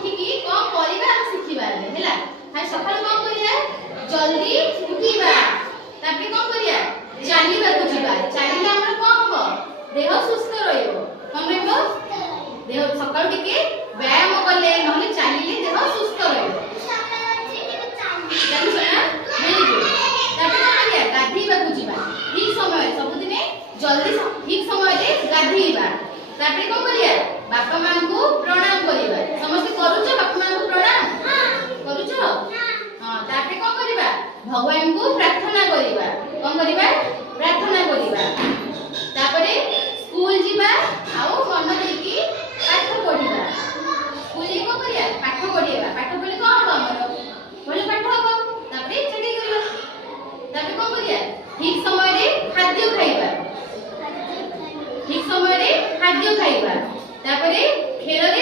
उठिकी कौन करिबा हम सिखिबा हैला हाय सकाळ कौन करिया जल्दी उठिबा तापे कौन करिया चालिबा को जिबा चालिले हमर कौन हो देह सुस्थ रहइबो कौन रहइबो देह सकाळ टिके व्यायाम करले नहले चालिले देह सुस्थ रहइबो जानि सना वेरी गुड तापे कौन करिया गाधीबा को जिबा ठीक समय सबदिने जल्दी ठीक समय रे गाधीबा तापे कौन करिया बापा मां को प्रणाम करिबा समस्त करूछ बापा मां को प्रणाम करूछ हां तापे कौन करिबा भगवान को प्रार्थना करिबा कौन करिबा प्रार्थना करिबा तापरे स्कूल जिबा आउ मन देकी पाठ पढिबा स्कूल जे कौन करिया पाठ पढिबा पाठ पढले कौन हो हमर बोले पाठ हो तापरे चेक करिबा तापे कौन करिया ठीक समय रे खाद्य खाइबा ठीक समय रे खाद्य खाइबा तापरे खेल रे